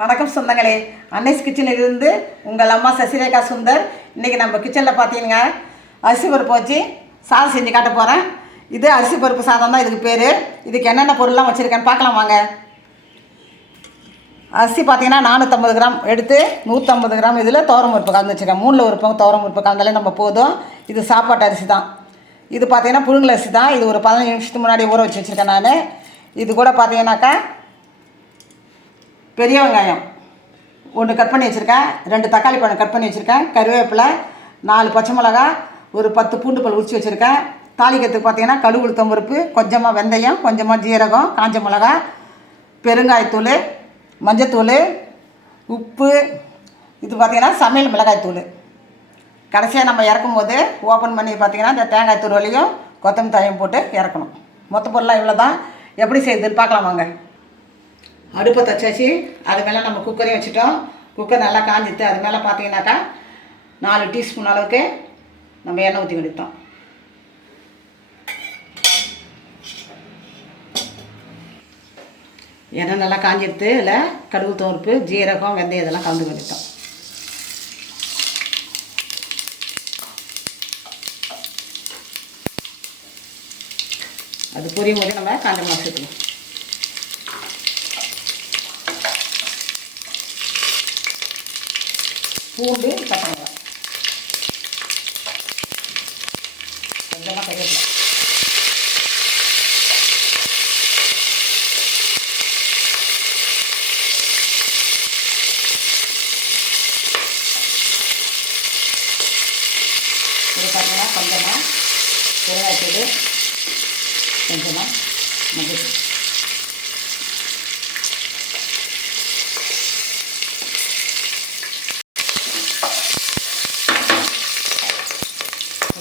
வணக்கம் சொந்தங்களே, அன்னைஸ் கிச்சனில் இருந்து உங்கள் அம்மா சசிரேகா சுந்தர். இன்றைக்கி நம்ம கிச்சனில் பார்த்தீங்கன்னா அரிசி பருப்பு வச்சு சாதம் செஞ்சு காட்ட போகிறேன். இது அரிசி பருப்பு சாதம் தான் இதுக்கு பேர். இதுக்கு என்னென்ன பொருள்லாம் வச்சுருக்கேன்னு பார்க்கலாம் வாங்க. அரிசி பார்த்தீங்கன்னா 450 கிராம் எடுத்து 150 கிராம் இதில் துவரம் பருப்பு கலந்து வச்சுருக்கேன். 3ல் ஒரு பங்கு துவரம் பருப்பு கலந்தாலே நம்ம போதும். இது சாப்பாட்டு அரிசி தான். இது பார்த்தீங்கன்னா புழுங்கல் அரிசி தான். இது ஒரு 15 நிமிஷத்துக்கு முன்னாடி ஊற வச்சு வச்சுருக்கேன் நான். இது கூட பார்த்தீங்கன்னாக்கா பெரிய வெங்காயம் 1 கட் பண்ணி வச்சுருக்கேன், 2 தக்காளி பழம் கட் பண்ணி வச்சுருக்கேன், கருவேப்பிலை 4 பச்சை மிளகா, ஒரு 10 பூண்டு பல் உரிச்சு வச்சுருக்கேன். தாளிக்கிறதுக்கு பார்த்தீங்கன்னா கடுகு உளுத்தம் பருப்பு, கொஞ்சமாக வெந்தயம், கொஞ்சமாக ஜீரகம், காஞ்ச மிளகா, பெருங்காயத்தூள், மஞ்சத்தூள், உப்பு, இது பார்த்திங்கன்னா சமையல் மிளகாய்த்தூள். கடைசியாக நம்ம இறக்கும் போது ஓப்பன் பண்ணி பார்த்திங்கன்னா இந்த தேங்காய் தூள்வலையும் கொத்தமல்லி தழையும் போட்டு இறக்கணும். மொத்த பொருளாக இவ்வளோ தான். எப்படி செய்யுதுன்னு பார்க்கலாம் வாங்க. அடுப்பை தச்சாச்சு. அது மேலே நம்ம குக்கரையும் வச்சுட்டோம். குக்கர் நல்லா காஞ்சிட்டு அது மேலே பார்த்தீங்கன்னாக்கா 4 டீஸ்பூன் அளவுக்கு நம்ம எண்ணெய் ஊற்றி கொடுத்தோம். எண்ணெய் நல்லா காஞ்சிடுத்து. இல்லை கடுகு தோறுப்பு, ஜீரகம், வெந்தயம் இதெல்லாம் கலந்து கொடுத்தோம். அது பொரியும் போது நம்ம காஞ்ச மிளகாய் சேர்த்துக்கணும். பூண்டு, பச்சை மிளகாய், கொஞ்சமாக கருவேப்பிலை, இது பார்த்தீங்கன்னா கொஞ்சமாக பெருங்காயத்தூள், கொஞ்சமாக மஞ்சள்,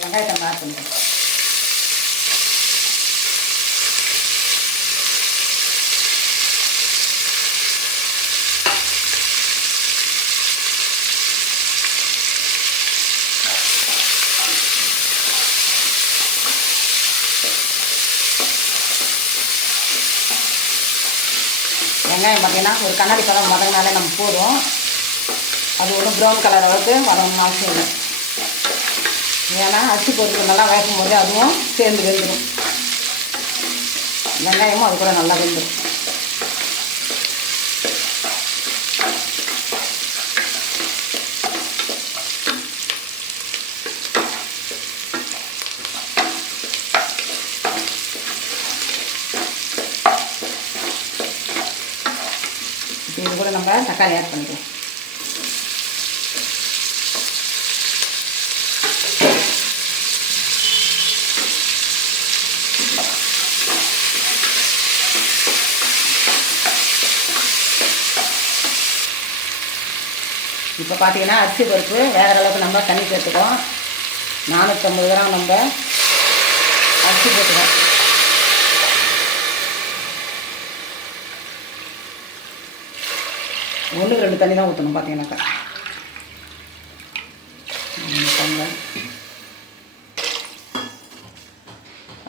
வெங்காயத்தை ஆட் பண்ணிக்கலாம். வெங்காயம் பார்த்தீங்கன்னா ஒரு கண்ணாடி பழம் வதங்கினாலே நம்ம போதும். அது ஒன்றும் ப்ரௌன் கலர் அளவுக்கு வதங்கணும்னு அவசியம் இல்லை. ஏன்னா அரிசி பருப்பு நல்லா வேகும் போது அதுவும் சேர்ந்து வெந்துடும். வெங்காயமும் அது கூட நல்லா வெந்துடும். இது கூட நம்ம தக்காளி ஆட் பண்ணிக்கலாம். இப்போ பார்த்தீங்கன்னா அரிசி பருப்பு வேகிற அளவுக்கு நம்ம தண்ணி சேர்த்துக்கோம். 450 கிராம் நம்ம அரிசி போட்டுக்கோம். ஒன்றுக்கு 2 தண்ணி தான் ஊற்றணும். பார்த்தீங்கன்னாக்கா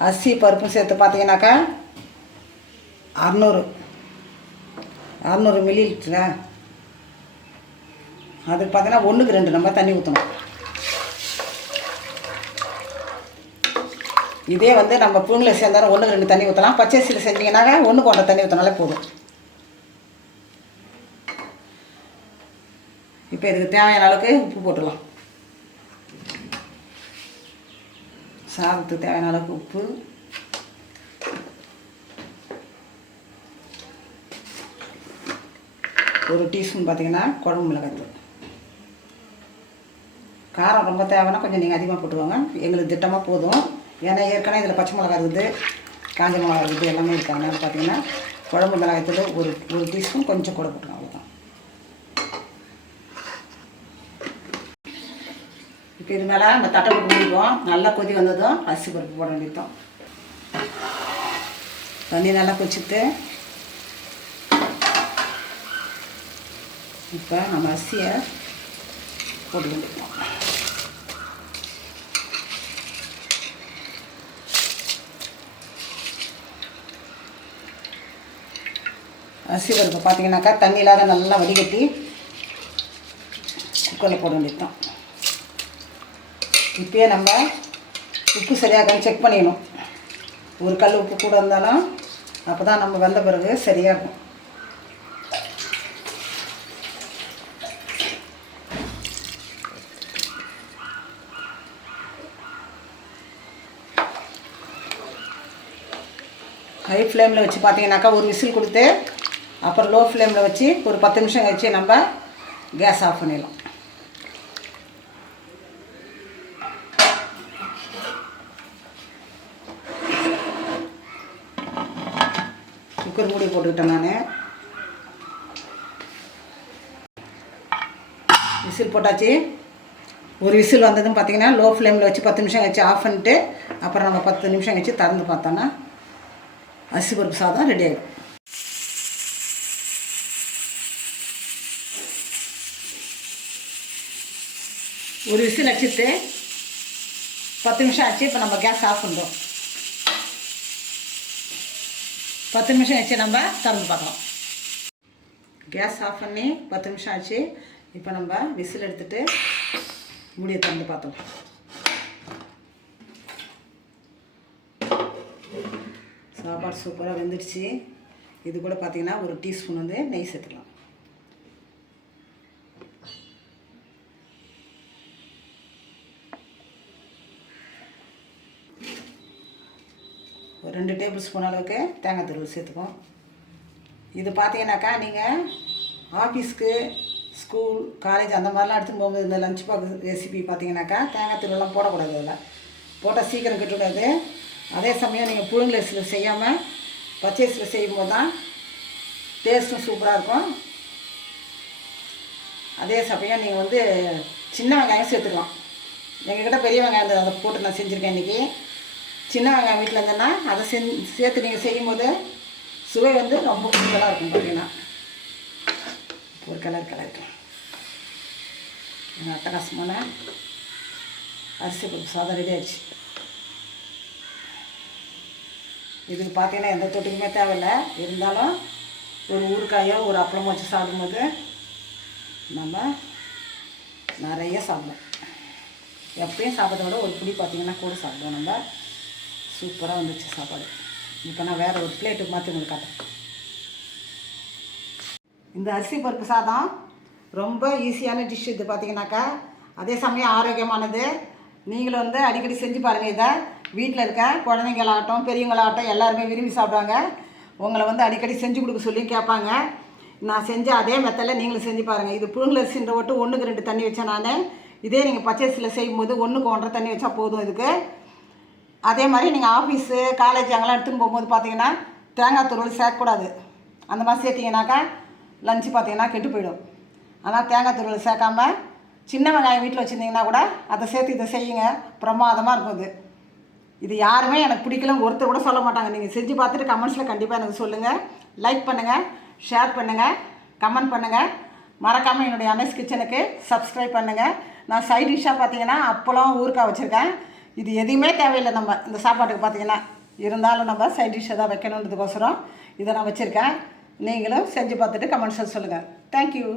அரிசி பருப்பும் சேர்த்து பார்த்தீங்கன்னாக்கா 600 மில்லி லிட்டரா, அதுக்கு பார்த்தீங்கன்னா 1க்கு 2 நம்ம தண்ணி ஊற்றணும். இதே வந்து நம்ம புழுங்கல் சேர்ந்தாலும் 1க்கு 2 தண்ணி ஊற்றலாம். பச்சரிசியில் செஞ்சிங்கன்னாக்கா 1க்கு 1 தண்ணி ஊற்றினாலே போதும். இப்போ இதுக்கு தேவையான அளவுக்கு உப்பு போட்டுடலாம். சாதத்துக்கு தேவையான அளவுக்கு உப்பு, ஒரு டீஸ்பூன் பார்த்தீங்கன்னா குழம்பு மிளகாய்த்தூள். காரம் ரொம்ப தேவைன்னா கொஞ்சம் நீங்கள் அதிகமாக போட்டுக்கோங்க. எங்களுக்கு திட்டமாக போதும். ஏன்னா ஏற்கனவே இதில் பச்சை மிளகா இருக்குது, காஞ்ச மிளகா இருக்குது, எல்லாமே இருக்காங்க. பார்த்தீங்கன்னா குழம்பு மிளகாய்த்தூள் ஒரு டீஸ்பூன் கொஞ்சம் கூட போட்டுக்கோங்க. அவ்வளோதான். இப்போ இது மேலே நம்ம தட்டை போட்டு முடிப்போம். நல்லா கொதி வந்ததும் அரிசி பருப்பு போட வேண்டியதும். தண்ணி நல்லா கொதிச்சுட்டு இப்போ நம்ம அரிசியை போட்டு வேண்டியதும். அரிசி பருப்பு பார்த்தீங்கன்னாக்கா தண்ணி இல்லாத நல்லா வடிகட்டி குக்கரில் போட வேண்டியதுதான். இப்போயே நம்ம உப்பு சரியாகன்னு செக் பண்ணிடணும். ஒரு கல் உப்பு கூட இருந்தாலும் அப்போ தான் நம்ம வெந்த பிறகு சரியாக இருக்கும். ஹை ஃப்ளேமில் வச்சு பார்த்தீங்கன்னாக்கா ஒரு விசில் கொடுத்து அப்புறம் லோ ஃப்ளேமில் வச்சு ஒரு 10 நிமிஷம் கழிச்சு நம்ம கேஸ் ஆஃப் பண்ணிடலாம். குக்கர் மூடி போட்டுக்கிட்டேன். நான் விசில் போட்டாச்சு. ஒரு விசில் வந்ததுன்னு பார்த்தீங்கன்னா லோ ஃப்ளேமில் வச்சு 10 நிமிஷம் கழிச்சு ஆஃப் பண்ணிட்டு அப்புறம் நம்ம 10 நிமிஷம் கழிச்சு திறந்து பார்த்தோன்னா அரிசி பருப்பு சாதம் ரெடி ஆகிடும். ஒரு விசில் அடிச்சுட்டு 10 நிமிஷம் ஆச்சு. இப்போ நம்ம கேஸ் ஆஃப் பண்ணுறோம். 10 நிமிஷம் ஆச்சு, நம்ம திறந்து பார்க்கலாம். கேஸ் ஆஃப் பண்ணி 10 நிமிஷம் ஆச்சு. இப்போ நம்ம விசில் எடுத்துகிட்டு மூடியை திறந்து பார்த்தோம். சாப்பாடு சூப்பராக வெந்துடுச்சு. இது கூட பார்த்திங்கன்னா ஒரு டீஸ்பூன் வந்து நெய் சேர்த்துக்கலாம். ஒரு 2 டேபிள் ஸ்பூன் அளவுக்கு தேங்காய் துருவல் சேர்த்துப்போம். இது பார்த்தீங்கன்னாக்கா நீங்கள் ஆஃபீஸ்க்கு, ஸ்கூல், காலேஜ் அந்த மாதிரிலாம் எடுத்துன்னு போகும்போது இந்த லஞ்ச் பாக்ஸ் ரெசிபி பார்த்தீங்கன்னாக்கா தேங்காய் துருவெல்லாம் போடக்கூடாது. அதில் போட்டால் சீக்கிரம் கெட்டுக்கூடாது. அதே சமயம் நீங்கள் புழுங்கலரிசியில் செய்யாமல் பச்சரிசியில் செய்யும்போது தான் டேஸ்ட்டும் சூப்பராக இருக்கும். அதே சமயம் நீங்கள் வந்து சின்ன வெங்காயம் சேர்த்துக்கலாம். எங்கள்கிட்ட பெரிய வெங்காயம் அதை போட்டு நான் செஞ்சுருக்கேன் இன்றைக்கி. சின்ன வெங்காயம் வீட்டில் இருந்தேன்னா அதை சேர்த்து நீங்கள் செய்யும்போது சுவை வந்து ரொம்ப கூடுதலாக இருக்கும். பார்த்தீங்கன்னா ஒரு கலர் அட்டகாசமான அரிசி பருப்பு சாதம் ரெடி ஆயிடுச்சு. இதுக்கு பார்த்தீங்கன்னா எந்த தொட்டுக்குமே தேவையில்லை. இருந்தாலும் ஒரு ஊறுகாயோ ஒரு அப்பளமோ வச்சு சாப்பிடும்போது நம்ம நிறைய சாப்பிடுவோம். எப்பயும் சாப்பிட்றத விட ஒரு புடி பார்த்திங்கன்னா கூட சாப்பிடுவோம். நம்ம சூப்பராக வந்துச்சு சாப்பாடு. இப்போ நான் வேறு ஒரு பிளேட்டுக்கு மாற்றி உங்களுக்கு காட்டுறேன். இந்த அரிசி பருப்பு சாதம் ரொம்ப ஈஸியான டிஷ். இது பார்த்திங்கனாக்கா அதே சமயம் ஆரோக்கியமானது. நீங்களும் வந்து அடிக்கடி செஞ்சு பாருங்கள். இதை வீட்டில் இருக்க குழந்தைங்களாகட்டும் பெரியவங்களாகட்டும் எல்லாருமே விரும்பி சாப்பிடுவாங்க. உங்களை வந்து அடிக்கடி செஞ்சு கொடுக்க சொல்லி கேட்பாங்க. நான் செஞ்ச அதே மெத்தடில் நீங்களும் செஞ்சு பாருங்கள். இது புழுங்கலரிசின்ற ஒட்டு 1க்கு 2 தண்ணி வச்சேன் நான். இதே நீங்கள் பச்சரிசியில் செய்யும்போது 1க்கு 1.5 தண்ணி வச்சா போதும் இதுக்கு. அதே மாதிரி நீங்கள் ஆஃபீஸு, காலேஜ் அங்கெல்லாம் எடுத்துன்னு போகும்போது பார்த்தீங்கன்னா தேங்காய் துருவல் சேர்க்கக்கூடாது. அந்த மாதிரி சேர்த்திங்கனாக்கா லஞ்சு பார்த்தீங்கன்னா கெட்டு போயிடும். ஆனால் தேங்காய் துருவல் சேர்க்காமல் சின்ன வெங்காயம் வீட்டில் வச்சுருந்தீங்கன்னா கூட அதை சேர்த்து இதை செய்யுங்க. பிரமாதமாக இருக்கும். இது யாருமே எனக்கு பிடிக்கலன்னு ஒருத்தர் கூட சொல்ல மாட்டாங்க. நீங்கள் செஞ்சு பார்த்துட்டு கமெண்ட்ஸில் கண்டிப்பாக எனக்கு சொல்லுங்கள். லைக் பண்ணுங்கள், ஷேர் பண்ணுங்கள், கமெண்ட் பண்ணுங்கள். மறக்காமல் என்னுடைய அனஸ் கிச்சனுக்கு சப்ஸ்கிரைப் பண்ணுங்கள். நான் சைட் டிஷ்ஷாக பார்த்தீங்கன்னா அப்பளம் ஊறுகாய் வச்சுருக்கேன். இது எதுவுமே தேவையில்லை நம்ம இந்த சாப்பாட்டுக்கு பார்த்தீங்கன்னா. இருந்தாலும் நம்ம சைட் டிஷ்ஷை தான் வைக்கணுன்றதுக்கோசரம் இதை நான் வச்சுருக்கேன். நீங்களும் செஞ்சு பார்த்துட்டு கமெண்ட்ஸில் சொல்லுங்கள். தேங்க்யூ.